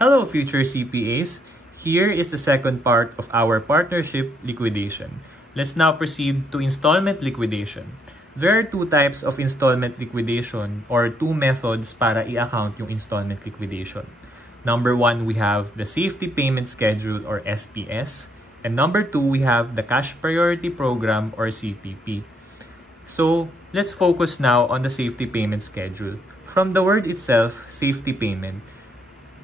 Hello future CPAs! Here is the second part of our partnership liquidation. Let's now proceed to installment liquidation. There are two types of installment liquidation or two methods para i-account yung installment liquidation. Number one, we have the Safety Payment Schedule or SPS. And number two, we have the Cash Priority Program or CPP. So, let's focus now on the Safety Payment Schedule. From the word itself, safety payment,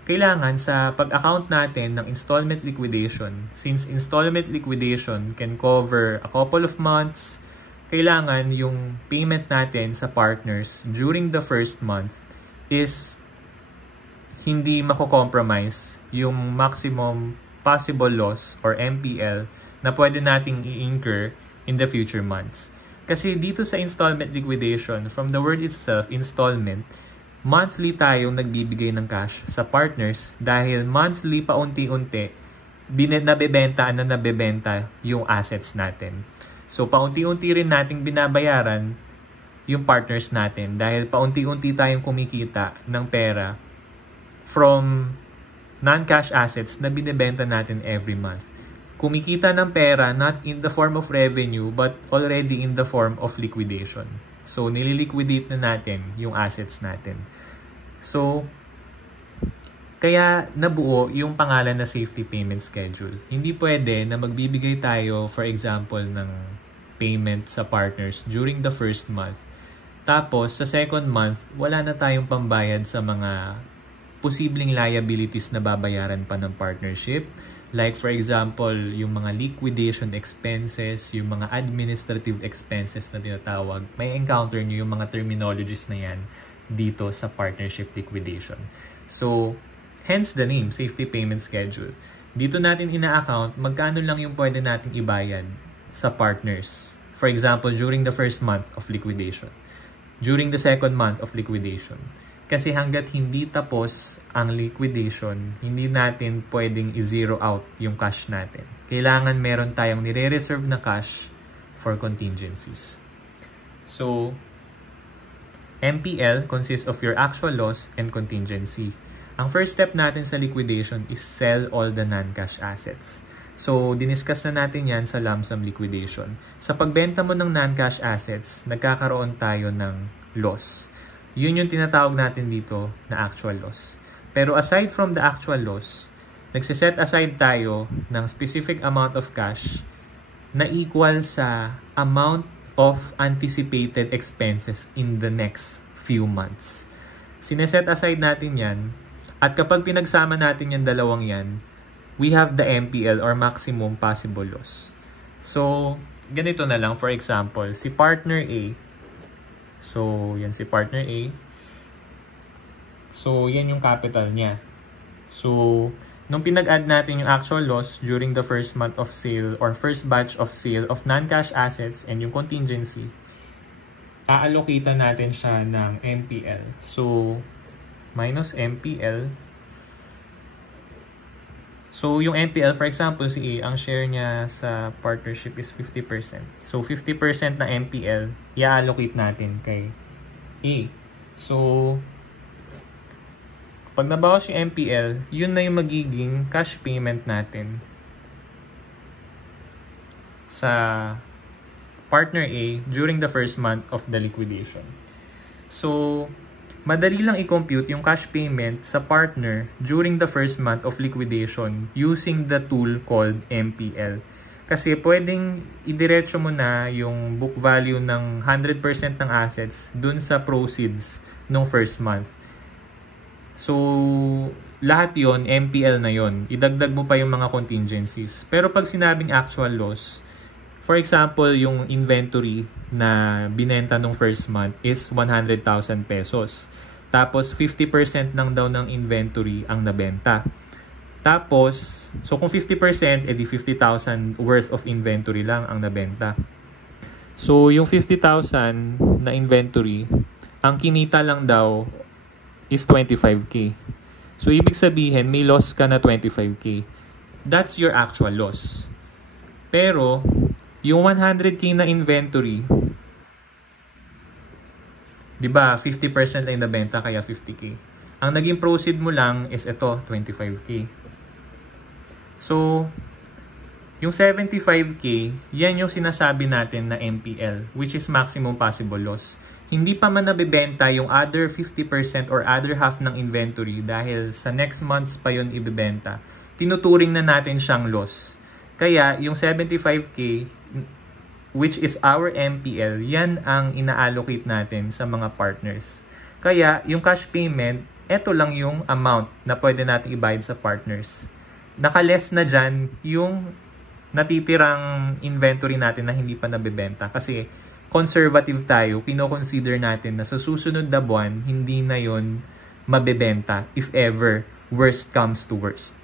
kailangan sa pag-account natin ng installment liquidation, since installment liquidation can cover a couple of months, kailangan yung payment natin sa partners during the first month is hindi mako-compromise yung maximum possible loss or MPL na pwede nating i-incur in the future months. Kasi dito sa installment liquidation, from the word itself, installment, monthly tayong nagbibigay ng cash sa partners dahil monthly paunti-unti nabebenta yung assets natin. So paunti-unti rin nating binabayaran yung partners natin dahil paunti-unti tayong kumikita ng pera from non-cash assets na binibenta natin every month. Kumikita ng pera not in the form of revenue but already in the form of liquidation. So, nililiquidate na natin yung assets natin. So, kaya nabuo yung pangalan na Safety Payment Schedule. Hindi pwede na magbibigay tayo, for example, ng payment sa partners during the first month. Tapos, sa second month, wala na tayong pambayad sa mga posibleng liabilities na babayaran pa ng partnership. Like for example, yung mga liquidation expenses, yung mga administrative expenses na tinatawag, may encounter nyo yung mga terminologies na yan dito sa partnership liquidation. So, hence the name, Safety Payment Schedule. Dito natin ina-account magkano lang yung pwede natin ibayad sa partners. For example, during the first month of liquidation. During the second month of liquidation. Kasi hanggat hindi tapos ang liquidation, hindi natin pwedeng i-zero out yung cash natin. Kailangan meron tayong nire-reserve na cash for contingencies. So, MPL consists of your actual loss and contingency. Ang first step natin sa liquidation is sell all the non-cash assets. So, diniscuss na natin yan sa lump sum liquidation. Sa pagbenta mo ng non-cash assets, nagkakaroon tayo ng loss. Yun yung tinatawag natin dito na actual loss. Pero aside from the actual loss, nagsiset aside tayo ng specific amount of cash na equal sa amount of anticipated expenses in the next few months. Sineset aside natin yan at kapag pinagsama natin yung dalawang yan, we have the MPL or maximum possible loss. So, ganito na lang. For example, si partner A, so, yan si partner A. So, yan yung capital niya. So, nung pinag-add natin yung actual loss during the first month of sale or first batch of sale of non-cash assets and yung contingency, aallocatean natin siya ng MPL. So, minus MPL. So, yung MPL, for example, si A, ang share niya sa partnership is 50%. So, 50% na MPL, i-allocate natin kay A. So, pag nabawas yung MPL, yun na yung magiging cash payment natin sa partner A during the first month of the liquidation. So, madali lang i-compute yung cash payment sa partner during the first month of liquidation using the tool called MPL. Kasi pwedeng idiretso mo na yung book value ng 100% ng assets dun sa proceeds nung first month. So, lahat yon MPL na yon. Idagdag mo pa yung mga contingencies. Pero pag sinabing actual loss, for example, yung inventory na binenta nung first month is 100,000 pesos. Tapos, 50% nang daw ng inventory ang nabenta. Tapos, so kung 50%, edi 50,000 worth of inventory lang ang nabenta. So, yung 50,000 na inventory, ang kinita lang daw is 25k. So, ibig sabihin, may loss ka na 25k. That's your actual loss. Pero, yung 100k na inventory, di ba, 50% lang nabenta kaya 50k. Ang naging proceed mo lang is ito, 25K. So, yung 75K, yan yung sinasabi natin na MPL, which is maximum possible loss. Hindi pa man nabibenta yung other 50% or other half ng inventory dahil sa next months pa yun ibibenta. Tinuturing na natin siyang loss. Kaya, yung 75K, which is our MPL, yan ang ina-allocate natin sa mga partners. Kaya, yung cash payment, eto lang yung amount na pwede natin ibayad sa partners. Naka-less na dyan yung natitirang inventory natin na hindi pa nabibenta. Kasi, conservative tayo, kino-consider natin na sa susunod na buwan, hindi na yon mabibenta if ever worst comes to worst.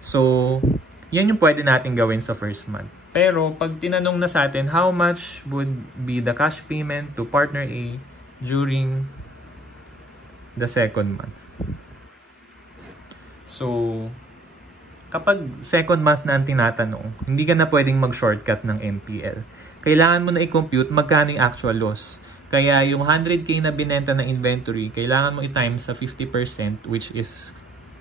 So, yan yung pwede natin gawin sa first month. Pero, pag tinanong na sa atin, how much would be the cash payment to partner A during the second month? So, kapag second month na ang tinatanong, hindi ka na pwedeng mag-shortcut ng MPL. Kailangan mo na i-compute magkano yung actual loss. Kaya yung 100K na binenta na inventory, kailangan mo i-times sa 50%, which is,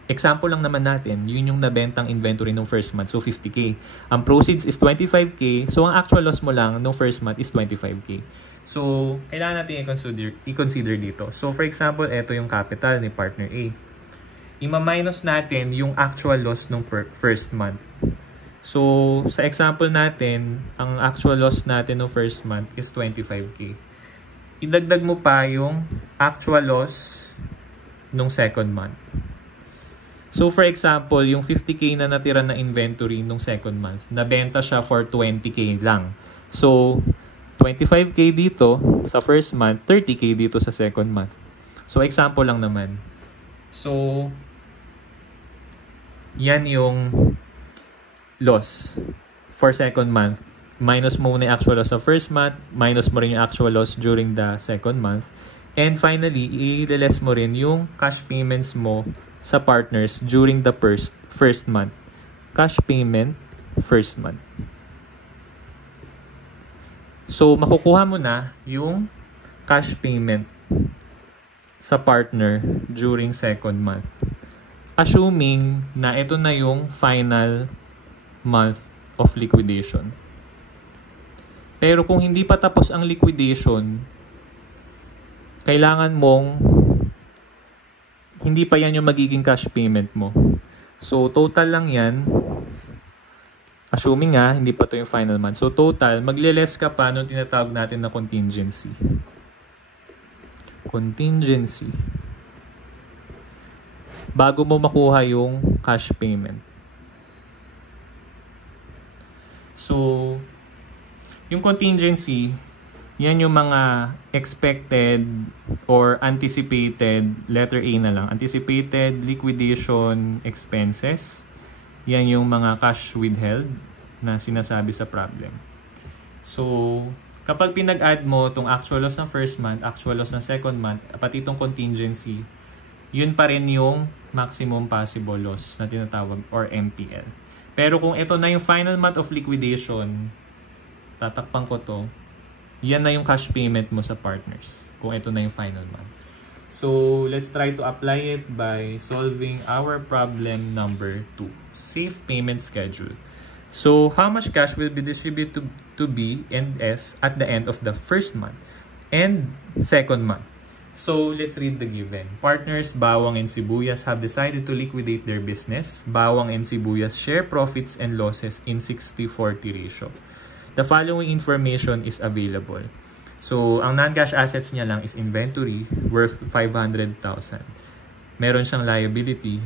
example lang naman natin, yun yung nabentang inventory nung first month, so 50K. Ang proceeds is 25K, so ang actual loss mo lang nung first month is 25K. So, kailangan natin i-consider dito. So, for example, ito yung capital ni partner A. Ima-minus natin yung actual loss nung first month. So, sa example natin, ang actual loss natin nung first month is 25K. Idagdag mo pa yung actual loss nung second month. So, for example, yung 50K na natira na inventory nung second month, nabenta siya for 20K lang. So, 25K dito sa first month, 30K dito sa second month. So, example lang naman. So, yan yung loss for second month. Minus mo muna yung actual loss sa first month, minus mo rin yung actual loss during the second month. And finally, i-less mo rin yung cash payments mo sa partners during the first month. Cash payment, first month. So, makukuha mo na yung cash payment sa partner during second month. Assuming na ito na yung final month of liquidation. Pero kung hindi pa tapos ang liquidation, kailangan mong hindi pa yan yung magiging cash payment mo. So, total lang yan. Assuming nga, hindi pa to yung final month. So, total, magle-less ka pa nung tinatawag natin na contingency. Contingency. Bago mo makuha yung cash payment. So, yung contingency, yan yung mga expected or anticipated, letter A na lang, anticipated liquidation expenses. Yan yung mga cash withheld na sinasabi sa problem. So, kapag pinag-add mo itong actual loss ng first month, actual loss ng second month, pati itong contingency, yun pa rin yung maximum possible loss na tinatawag or MPL. Pero kung ito na yung final month of liquidation, tatakpan ko to, yan na yung cash payment mo sa partners kung ito na yung final month. So, let's try to apply it by solving our problem number 2. Safe payment schedule. So, how much cash will be distributed to B and S at the end of the first month and second month? So, let's read the given. Partners Bawang and Sibuyas have decided to liquidate their business. Bawang and Sibuyas share profits and losses in 60-40 ratio. The following information is available. So, ang non-cash assets niya lang is inventory worth 500,000. Meron siyang liability.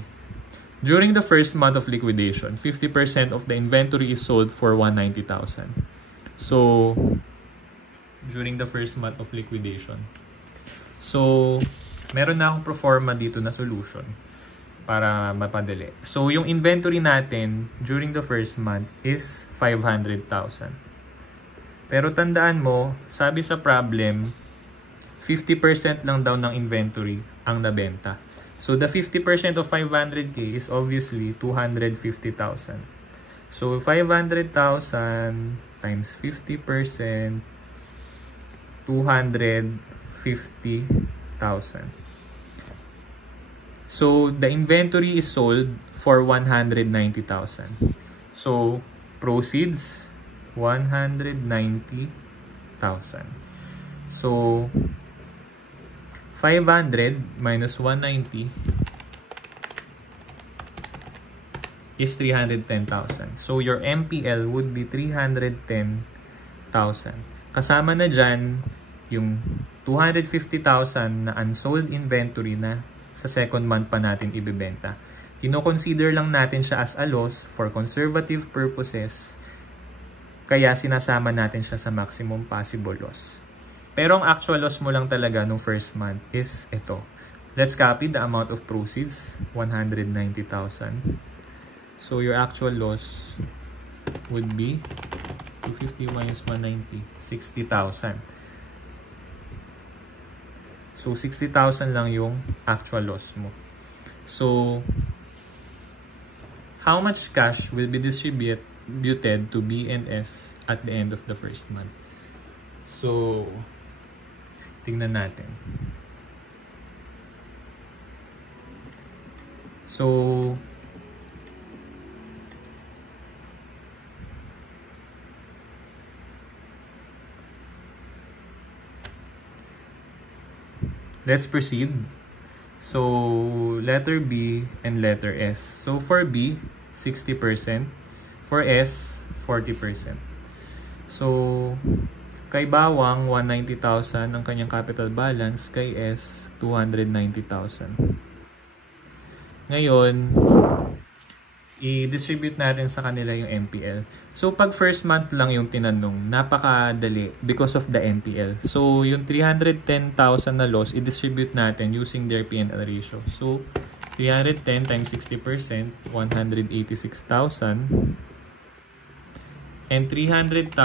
During the first month of liquidation, 50% of the inventory is sold for 190,000. So, during the first month of liquidation. So, meron na akong proforma dito na solution para mapadali. So, yung inventory natin during the first month is 500,000. Pero tandaan mo, sabi sa problem, 50% lang daw ng inventory ang nabenta. So, the 50% of 500K is obviously 250,000. So, 500,000 times 50%, 250,000. So, the inventory is sold for 190,000. So, proceeds, 190,000. So, 500 minus 190 is 310,000. So, your MPL would be 310,000. Kasama na dyan yung 250,000 na unsold inventory na sa second month pa natin ibibenta. Kino-consider lang natin siya as a loss for conservative purposes, kaya sinasama natin siya sa maximum possible loss. Pero ang actual loss mo lang talaga nung first month is ito. Let's copy the amount of proceeds, 190,000. So your actual loss would be 250 minus 190, 60,000. So 60,000 lang yung actual loss mo. So how much cash will be distributed to B&S at the end of the first month? So tingnan natin. So let's proceed. So, letter B and letter S. So, for B, 60%. For S, 40%. So, kay Bawang, 190,000 ang kanyang capital balance. Kay S, 290,000. Ngayon, i-distribute natin sa kanila yung MPL. So, pag first month lang yung tinanong, napakadali because of the MPL. So, yung 310,000 na loss, i-distribute natin using their P&L ratio. So, 310 times 60%, 186,000. And 300,000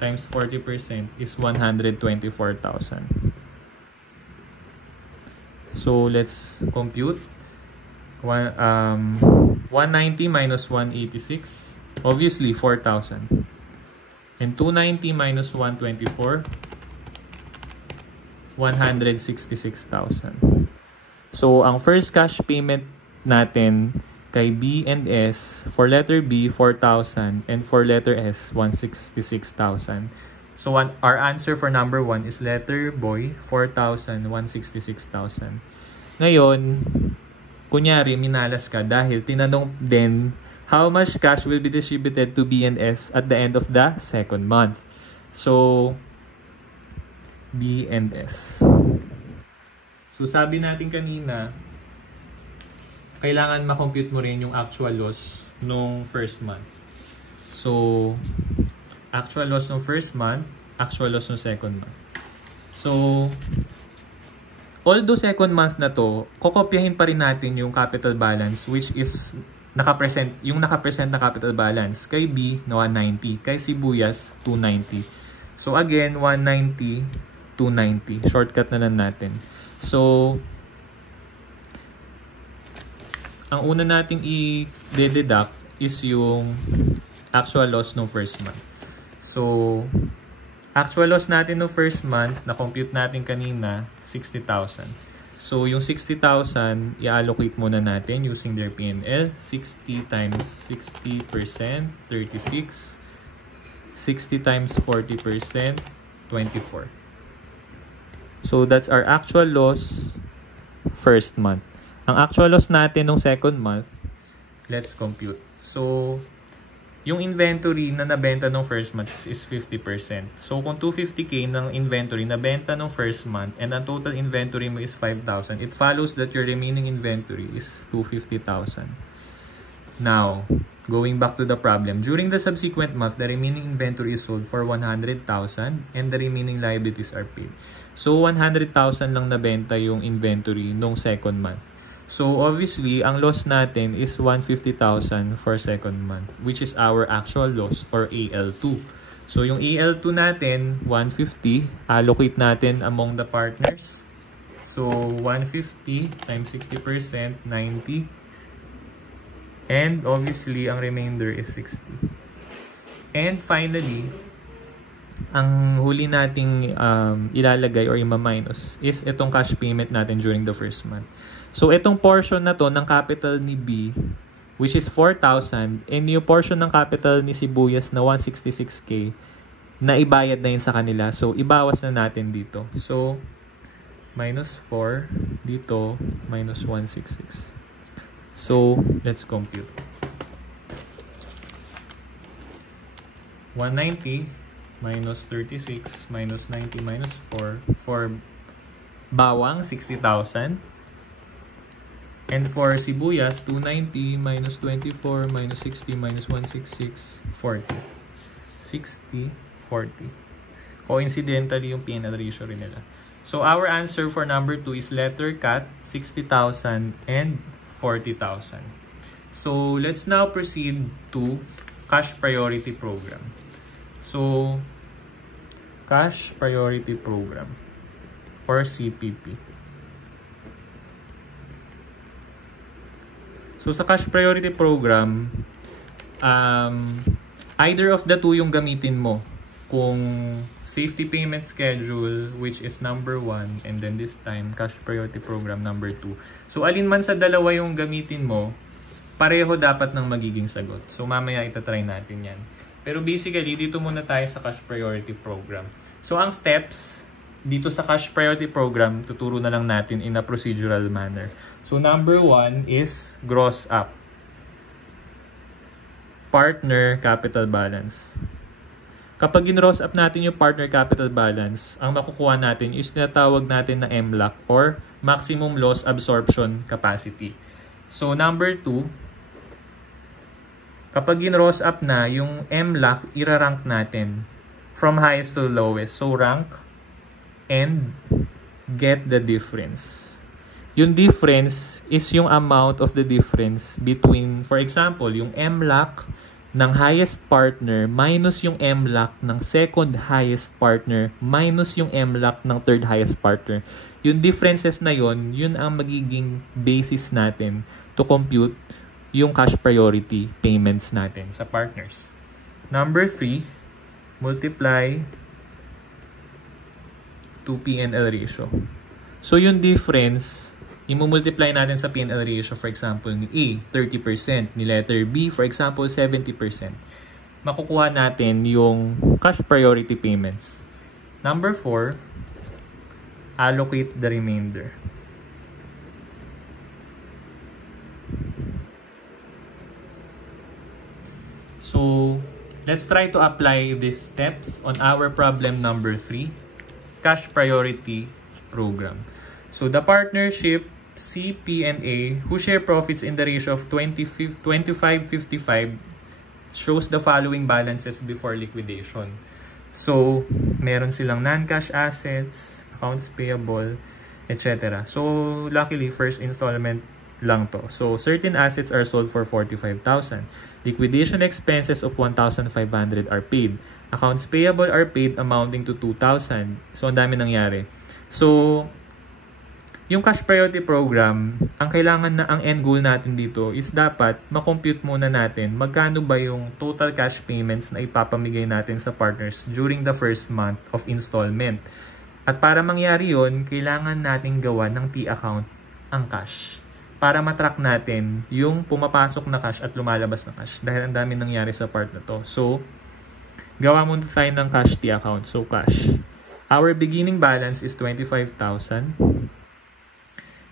times 40% is 124,000. So, let's compute. 190 minus 186, obviously 4,000. And 290 minus 124, 166,000. So, ang first cash payment natin kay B and S, for letter B, 4,000, and for letter S, 166,000. So, our answer for number 1 is letter boy, 4,000, 166,000. Ngayon, kunyari, minalas ka dahil tinanong din how much cash will be distributed to B&S at the end of the second month. So, B&S. So, sabi natin kanina, kailangan makompute mo rin yung actual loss nung first month. So, actual loss nung first month, actual loss nung second month. So, although second month na to, kokopyahin pa rin natin yung capital balance which is nakapresent na capital balance kay B na 190, kay Sibuyas 290. So again, 190, 290. Shortcut na lang natin. So ang una nating i-deduct is yung actual loss ng first month. So actual loss natin no first month, na-compute natin kanina, 60,000. So, yung 60,000, i-allocate muna natin using their P&L. 60 times 60%, 36. 60 times 40%, 24. So, that's our actual loss first month. Ang actual loss natin nung second month, let's compute. So, yung inventory na nabenta ng first month is 50%. So, kung 250k ng inventory nabenta ng first month and ang total inventory mo is 5,000, it follows that your remaining inventory is 250,000. Now, going back to the problem, during the subsequent month, the remaining inventory is sold for 100,000 and the remaining liabilities are paid. So, 100,000 lang nabenta yung inventory nung second month. So, obviously, ang loss natin is 150,000 for second month, which is our actual loss or AL2. So, yung AL2 natin, 150, allocate natin among the partners. So, 150 times 60%, 90. And, obviously, ang remainder is 60. And, finally, ang huli nating ilalagay or ima-minus is itong cash payment natin during the first month. So, itong portion na to ng capital ni B, which is 4,000, and yung portion ng capital ni Sibuyas na 166K, na ibayad na yun sa kanila. So, ibawas na natin dito. So, minus 4, dito, minus 166. So, let's compute. 190 minus 36 minus 90 minus 4 for bawang 60,000. And for sibuyas, 290 minus 24 minus 60 minus 166, 40. 60, 40. Coincidentally, yung P&L ratio rin nila. So, our answer for number 2 is letter cut, 60,000 and 40,000. So, let's now proceed to cash priority program. So, cash priority program or CPP. So, sa cash priority program, either of the two yung gamitin mo. Kung safety payment schedule, which is number 1, and then this time, cash priority program number 2. So, alin man sa dalawa yung gamitin mo, pareho dapat ng magiging sagot. So, mamaya itatry natin yan. Pero basically, dito muna tayo sa cash priority program. So, ang steps dito sa cash priority program, tuturo na lang natin in a procedural manner. So, number 1 is gross up. Partner capital balance. Kapag in-gross up natin yung partner capital balance, ang makukuha natin is tinatawag natin na MLAC or Maximum Loss Absorption Capacity. So, number 2, kapag in-gross up na, yung MLAC, irarank natin from highest to lowest. So, rank and get the difference. Yung difference is yung amount of the difference between, for example, yung MLAC ng highest partner minus yung MLAC ng second highest partner minus yung MLAC ng third highest partner. Yung differences na yun ang magiging basis natin to compute yung cash priority payments natin sa partners. Number 3, multiply to P&L ratio. So yung difference, i-multiply natin sa P&L ratio, for example, ni A, 30%, ni letter B, for example, 70%. Makukuha natin yung cash priority payments. Number 4, allocate the remainder. So, let's try to apply these steps on our problem number 3, cash priority program. So, the partnership C, P, and A who share profits in the ratio of 25-55 shows the following balances before liquidation. So, meron silang non-cash assets, accounts payable, etc. So, luckily, first installment lang to. So, certain assets are sold for 45,000. Liquidation expenses of 1,500 are paid. Accounts payable are paid amounting to 2,000. So, ang dami nangyari. So, yung cash priority program, ang kailangan na ang end goal natin dito is dapat makompute muna natin magkano ba yung total cash payments na ipapamigay natin sa partners during the first month of installment. At para mangyari yon, kailangan natin gawa ng T-account ang cash para matrack natin yung pumapasok na cash at lumalabas na cash dahil ang dami nangyari sa part na to. So, gawa muna tayo ng cash T-account. So, cash. Our beginning balance is 25,000.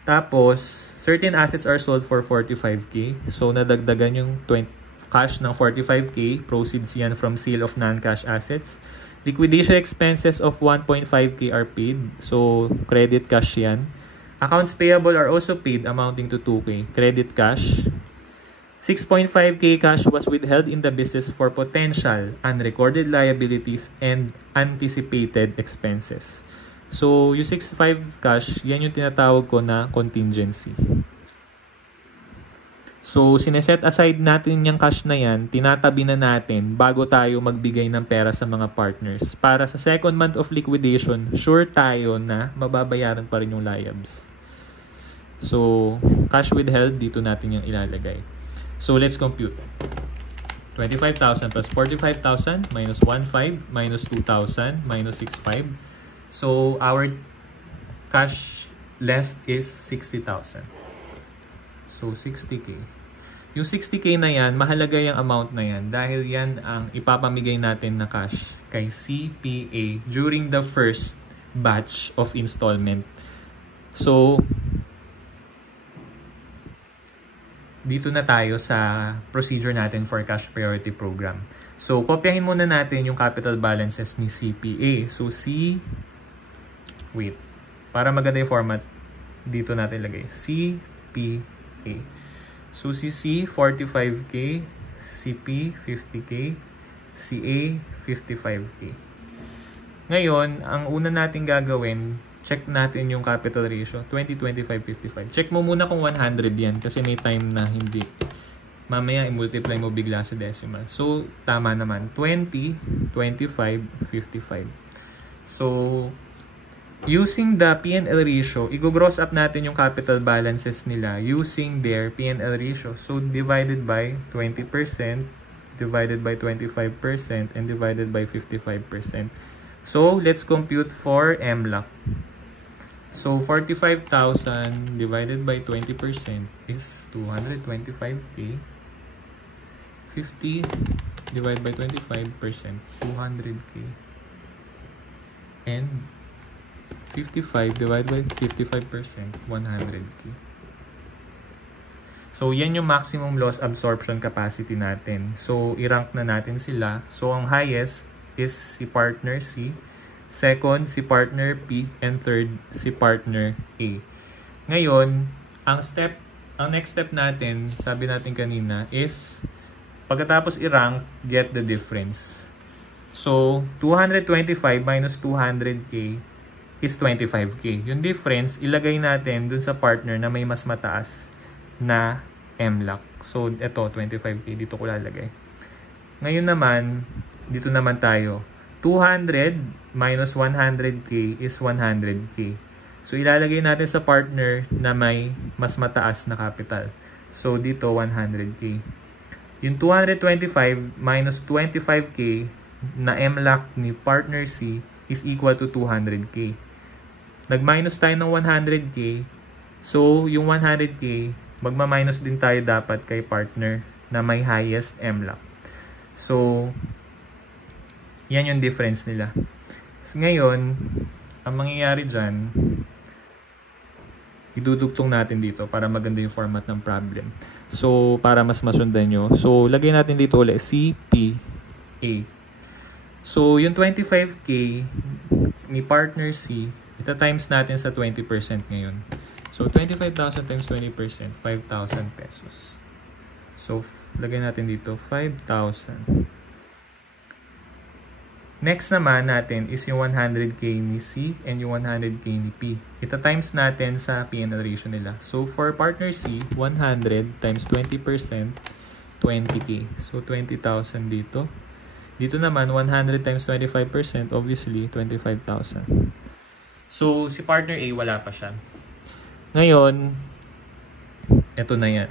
Tapos, certain assets are sold for 45K. So, nadagdagan yung cash ng 45K. Proceeds yan from sale of non-cash assets. Liquidation expenses of 1.5K are paid. So, credit cash yan. Accounts payable are also paid amounting to 2K. Credit cash. 6.5K cash was withheld in the business for potential unrecorded liabilities and anticipated expenses. So, yung 6.5 cash, yan yung tinatawag ko na contingency. So, sineset aside natin yung cash na yan, tinatabi na natin bago tayo magbigay ng pera sa mga partners. Para sa second month of liquidation, sure tayo na mababayaran pa rin yung liabs. So, cash withheld, dito natin yung ilalagay. So, let's compute. 25,000 plus 45,000 minus 1.5 minus 2,000 minus 6.5. So, our cash left is 60,000. So, 60K. Yung 60K na yan, mahalaga yung amount na yan dahil yan ang ipapamigay natin na cash kay CPA during the first batch of installment. So, dito na tayo sa procedure natin for cash priority program. So, kopyahin muna natin yung capital balances ni CPA. So, para maganda yung format, dito natin lagay. CPA. So, si C, 45K, CP, 50K, CA, 55K. Ngayon, ang una natin gagawin, check natin yung capital ratio, 20, 25, 55. Check mo muna kung 100 yan kasi may time na hindi. Mamaya, i-multiply mo bigla sa decimal. So, tama naman. 20, 25, 55. So, using the P&L ratio, i-gross up natin yung capital balances nila using their P&L ratio. So, divided by 20%, divided by 25%, and divided by 55%. So, let's compute for MLAC. So, 45,000 divided by 20% is 225K. 50 divided by 25%, 200K. And 55 divided by 55%, 100K. So, yan yung maximum loss absorption capacity natin. So, i-rank na natin sila. So, ang highest is si partner C, second si partner P, and third si partner A. Ngayon, ang next step natin, sabi natin kanina, is pagkatapos i-rank, get the difference. So, 225 minus 200K is 25K. Yung difference, ilagay natin dun sa partner na may mas mataas na MLAC. So, ito, 25K. Dito ko lalagay. Ngayon naman, dito naman tayo. 200 minus 100K is 100K. So, ilalagay natin sa partner na may mas mataas na capital. So, dito, 100K. Yung 225 minus 25K na MLAC ni partner C is equal to 200K. Nag-minus tayo ng 100K. So, yung 100K, magma-minus din tayo dapat kay partner na may highest MLAC. So, yan yung difference nila. So, ngayon, ang mangyayari dyan, idudugtong natin dito para maganda yung format ng problem. So, para mas masundan nyo. So, lagay natin dito ulit, CPA. So, yung 25K ni partner C, ita times natin sa 20% ngayon. So, 25,000 times 20%, 5,000 pesos. So, lagay natin dito, 5,000. Next naman natin is yung 100K ni C and yung 100K ni P. Ita times natin sa P&L ratio nila. So, for partner C, 100 times 20%, 20K. So, 20,000 dito. Dito naman, 100 times 25%, obviously, 25,000. So, si partner A, wala pa siya. Ngayon, eto na yan.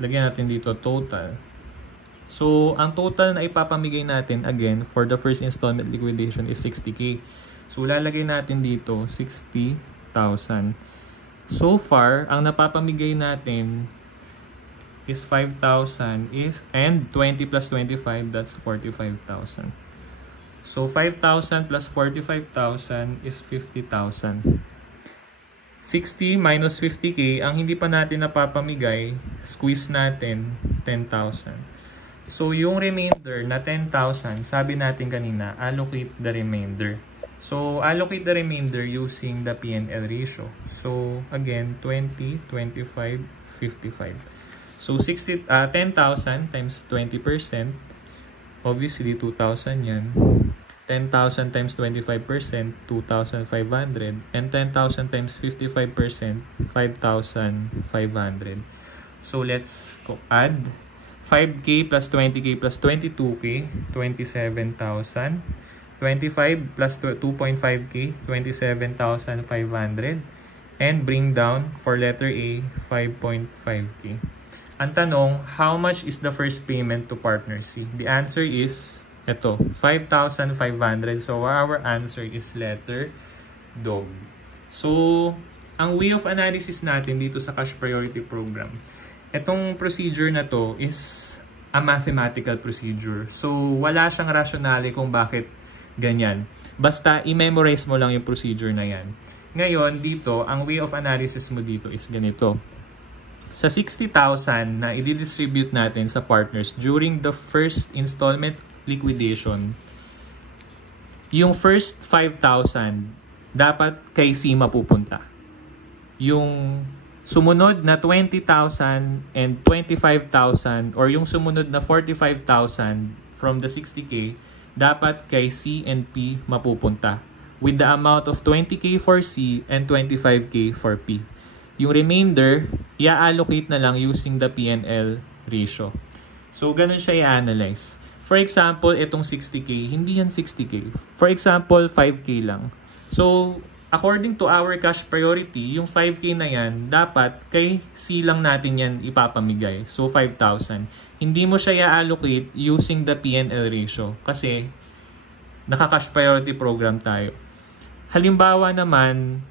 Lagyan natin dito, total. So, ang total na ipapamigay natin, again, for the first installment liquidation is 60K. So, lalagay natin dito, 60,000. So far, ang napapamigay natin is 5,000 and 20 plus 25, that's 45,000. So, 5,000 plus 45,000 is 50,000. 60 minus 50K, ang hindi pa natin napapamigay, squeeze natin 10,000. So, yung remainder na 10,000, sabi natin kanina, allocate the remainder. So, allocate the remainder using the P&L ratio. So, again, 20, 25, 55. So, 10,000 times 20%, obviously, 2,000 yan. 10,000 times 25%, 2,500. And 10,000 times 55%, 5,500. So, let's add 5K plus 20K plus 22K, 27,000. 25 plus 2.5K, 27,500. And bring down, for letter A, 5.5K. Ang tanong, how much is the first payment to partner C? The answer is, ito, 5,500. So, our answer is letter dog. So, ang way of analysis natin dito sa cash priority program, itong procedure na to is a mathematical procedure. So, wala siyang rationale kung bakit ganyan. Basta, i-memorize mo lang yung procedure na yan. Ngayon, dito, ang way of analysis mo dito is ganito. Sa 60,000 na i-distribute natin sa partners during the first installment liquidation, yung first 5,000 dapat kay C mapupunta. Yung sumunod na 20,000 and 25,000 or yung sumunod na 45,000 from the 60K, dapat kay C and P mapupunta with the amount of 20K for C and 25K for P. Yung remainder, i-allocate na lang using the P&L ratio. So, ganun siya i-analyze. For example, itong 60K, hindi yan 60K. For example, 5K lang. So, according to our cash priority, yung 5K na yan, dapat kay C lang natin yan ipapamigay. So, 5,000. Hindi mo siya i-allocate using the P&L ratio kasi naka-cash priority program tayo. Halimbawa naman,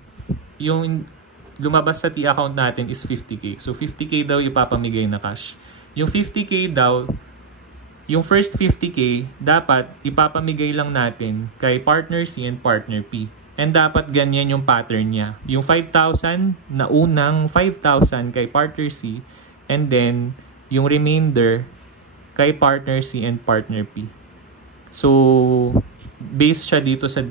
yung lumabas sa T account natin is 50K. So, 50K daw ipapamigay na cash. Yung 50K daw, yung first 50K, dapat ipapamigay lang natin kay partner C and partner P. And dapat ganyan yung pattern niya. Yung 5,000 na unang 5,000 kay partner C and then yung remainder kay partner C and partner P. So, based siya dito sa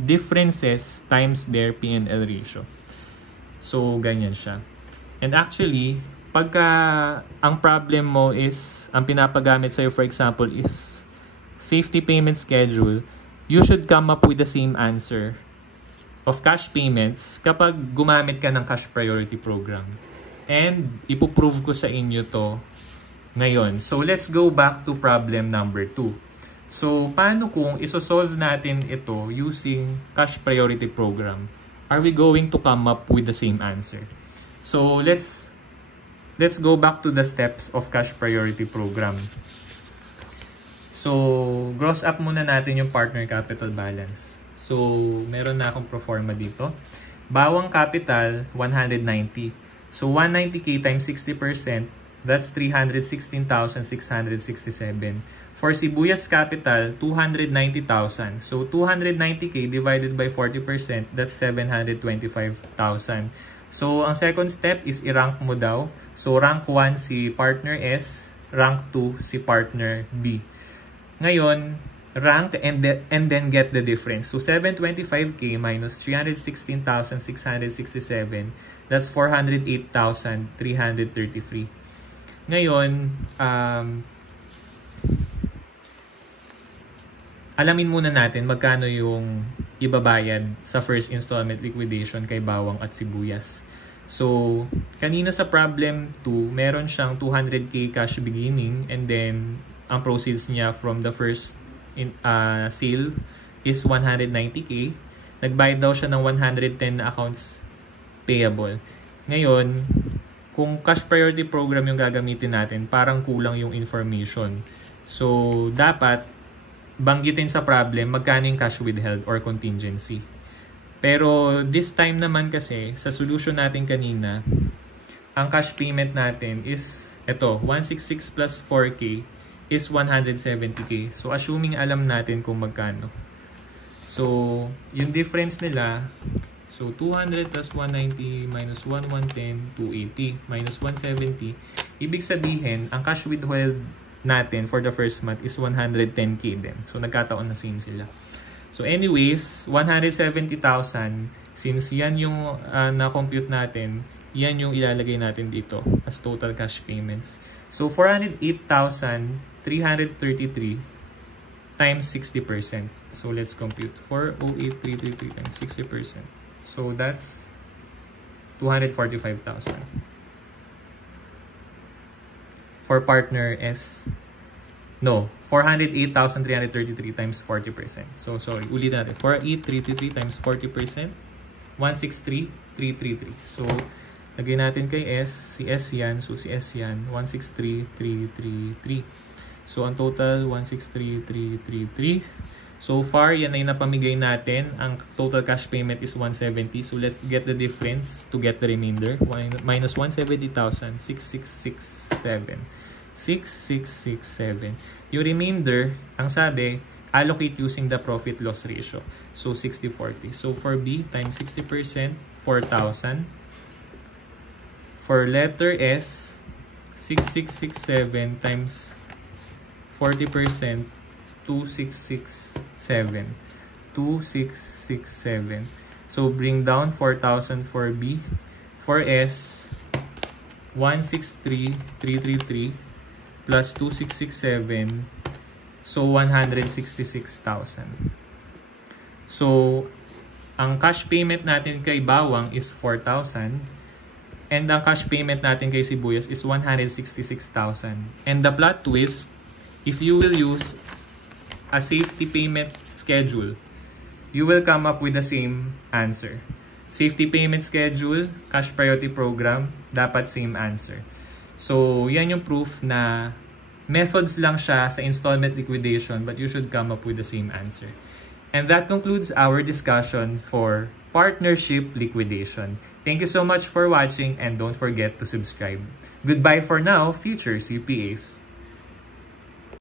differences times their P&L ratio. So, ganyan siya. And actually, pagka ang problem mo is, ang pinapagamit sa'yo for example is safety payment schedule, you should come up with the same answer of cash payments kapag gumamit ka ng cash priority program. And ipoprove ko sa inyo to ngayon. So, let's go back to problem number 2. So, paano kung isosolve natin ito using cash priority program? Are we going to come up with the same answer? So, let's go back to the steps of cash priority program. So, gross up muna natin yung partner capital balance. So, meron na akong proforma dito. Bawang capital, 190. So, 190K times 60%, that's 316,667. For sibuyas capital, 290,000. So, 290K divided by 40%, that's 725,000. So, ang second step is i-rank mo daw. So, rank 1 si partner S, rank 2 si partner B. Ngayon, rank and then get the difference. So, 725K minus 316,667, that's 408,333. Ngayon, alamin muna natin magkano yung ibabayad sa first installment liquidation kay bawang at sibuyas. So, kanina sa problem 2, meron siyang 200K cash beginning and then ang proceeds niya from the first sale is 190K. Nagbayad daw siya ng 110 na accounts payable. Ngayon, kung cash priority program yung gagamitin natin, parang kulang yung information. So, dapat banggitin sa problem magkano yung cash withheld or contingency. Pero this time naman kasi, sa solution natin kanina, ang cash payment natin is, ito, 166 plus 4K is 170K. So, assuming alam natin kung magkano. So, yung difference nila, so, 200 plus 190 minus 110, 280 minus 170. Ibig sabihin, ang cash withheld natin for the first month is 110K din. So, nagkataon na same sila. So, anyways, 170,000, since yan yung na-compute natin, yan yung ilalagay natin dito as total cash payments. So, 408,333 times 60%. So, let's compute. 408,333 times 60%. So, that's 245,000. For partner S, no, 408,333 times 40%. So, sorry, ulit natin. 408,333 times 40%, 163,333. So, lagay natin kay S, si S yan, so si S yan, 163,333. So, ang total, 163,333. So far, yan ay napamigay natin. Ang total cash payment is 170. So let's get the difference to get the remainder. Minus 170,000, 6667. 6667. Yung remainder, ang sabi, allocate using the profit loss ratio. So 60-40. So for B, times 60%, 4,000. For letter S, 6667 times 40%, 2667. 2667. So bring down 4,000 for B. For S, 163,333 plus 2667. So 166,000. So ang cash payment natin kay Bawang is 4,000. And ang cash payment natin kay Sibuyas is 166,000. And the plot twist, if you will use a safety payment schedule, you will come up with the same answer. Safety payment schedule, cash priority program, dapat same answer. So, yan yung proof na methods lang siya sa installment liquidation, but you should come up with the same answer. And that concludes our discussion for partnership liquidation. Thank you so much for watching and don't forget to subscribe. Goodbye for now, future CPAs.